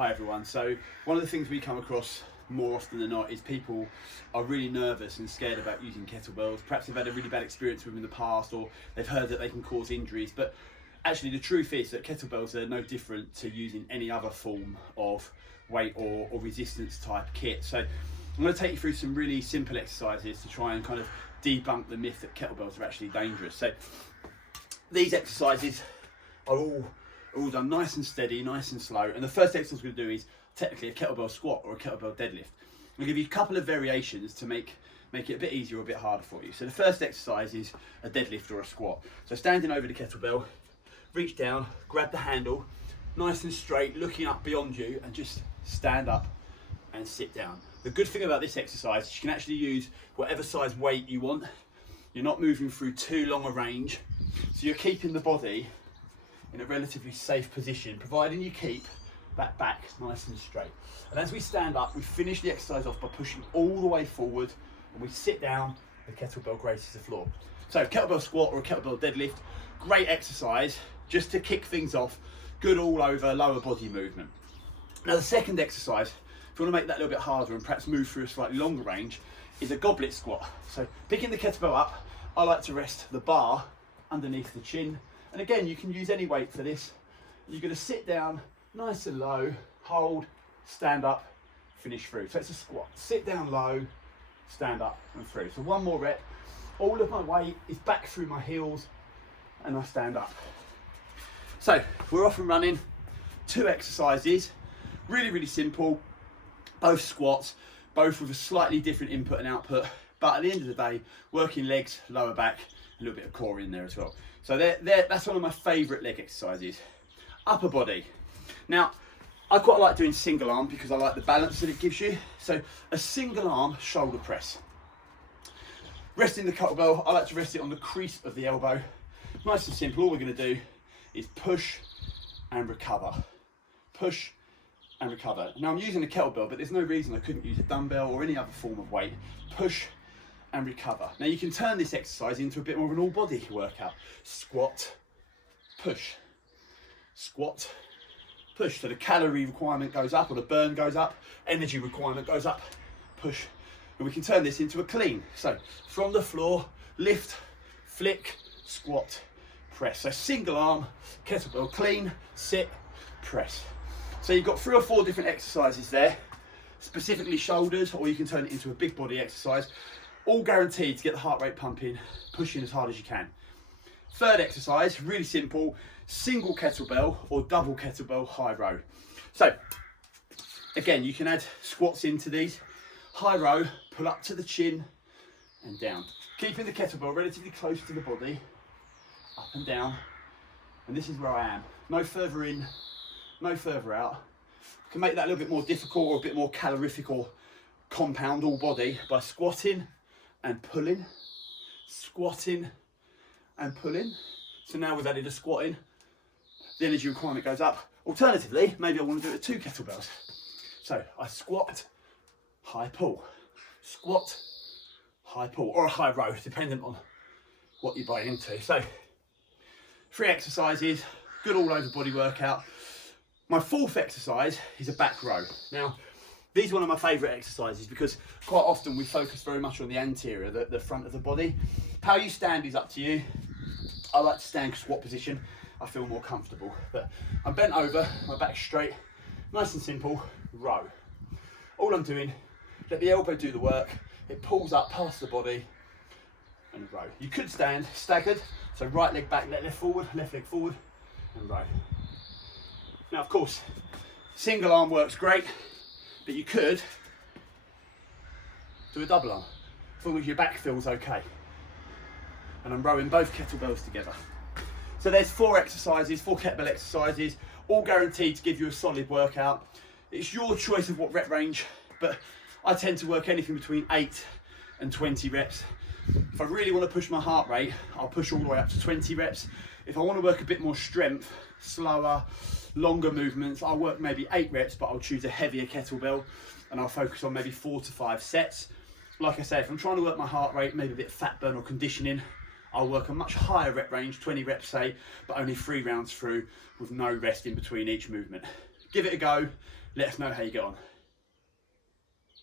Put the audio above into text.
Hi everyone. So one of the things we come across more often than not is people are really nervous and scared about using kettlebells. Perhaps they've had a really bad experience with them in the past, or they've heard that they can cause injuries. But actually the truth is that kettlebells are no different to using any other form of weight or resistance type kit. So I'm going to take you through some really simple exercises to try and kind of debunk the myth that kettlebells are actually dangerous. So these exercises are all done nice and steady, nice and slow. And the first exercise we're going to do is technically a kettlebell squat or a kettlebell deadlift. I'll give you a couple of variations to make it a bit easier or a bit harder for you. So the first exercise is a deadlift or a squat. So standing over the kettlebell, reach down, grab the handle, nice and straight, looking up beyond you, and just stand up and sit down. The good thing about this exercise is you can actually use whatever size weight you want. You're not moving through too long a range, so you're keeping the body in a relatively safe position, providing you keep that back nice and straight. And as we stand up, we finish the exercise off by pushing all the way forward, and we sit down, the kettlebell graces the floor. So kettlebell squat or a kettlebell deadlift, great exercise just to kick things off, good all over lower body movement. Now the second exercise, if you want to make that a little bit harder and perhaps move through a slightly longer range, is a goblet squat. So picking the kettlebell up, I like to rest the bar underneath the chin. And again, you can use any weight for this. You're going to sit down nice and low, hold, stand up, finish through. So it's a squat. Sit down low, stand up and through. So one more rep. All of my weight is back through my heels and I stand up. So we're off and running. 2 exercises, really, really simple. Both squats, both with a slightly different input and output. But at the end of the day, working legs, lower back, a little bit of core in there as well. So that's one of my favourite leg exercises. Upper body. Now, I quite like doing single arm because I like the balance that it gives you. So a single arm shoulder press. Resting the kettlebell, I like to rest it on the crease of the elbow. Nice and simple. All we're going to do is push and recover. Push and recover. Now I'm using a kettlebell, but there's no reason I couldn't use a dumbbell or any other form of weight. Push and recover. Now you can turn this exercise into a bit more of an all body workout. Squat, push, squat, push. So the calorie requirement goes up, or the burn goes up, energy requirement goes up, push. And we can turn this into a clean. So from the floor, lift, flick, squat, press. So single arm, kettlebell clean, sit, press. So you've got 3 or 4 different exercises there, specifically shoulders, or you can turn it into a big body exercise. All guaranteed to get the heart rate pumping, pushing as hard as you can. Third exercise, really simple, single kettlebell or double kettlebell high row. So again, you can add squats into these. High row, pull up to the chin and down. Keeping the kettlebell relatively close to the body, up and down. And this is where I am. No further in, no further out. You can make that a little bit more difficult or a bit more calorific or compound all body by squatting and pulling, squatting and pulling. So now we've added a squatting, the energy requirement goes up. Alternatively, maybe I want to do it with 2 kettlebells. So I squat, high pull, squat, high pull, or a high row, depending on what you're buying into. So 3 exercises, good all over body workout. My 4th exercise is a back row. Now, these are one of my favourite exercises because quite often we focus very much on the anterior, the front of the body. How you stand is up to you. I like to stand squat position. I feel more comfortable. But I'm bent over, my back straight, nice and simple, row. All I'm doing, let the elbow do the work. It pulls up past the body and row. You could stand staggered, so right leg back, left leg forward and row. Now of course, single arm works great, but you could do a double arm, as long as your back feels okay. And I'm rowing both kettlebells together. So there's 4 exercises, 4 kettlebell exercises, all guaranteed to give you a solid workout. It's your choice of what rep range, but I tend to work anything between 8 and 20 reps. If I really want to push my heart rate, I'll push all the way up to 20 reps. If I want to work a bit more strength, slower, longer movements, I'll work maybe 8 reps, but I'll choose a heavier kettlebell and I'll focus on maybe 4 to 5 sets. Like I say, if I'm trying to work my heart rate, maybe a bit of fat burn or conditioning, I'll work a much higher rep range, 20 reps say, but only 3 rounds through with no rest in between each movement. Give it a go, let us know how you get on.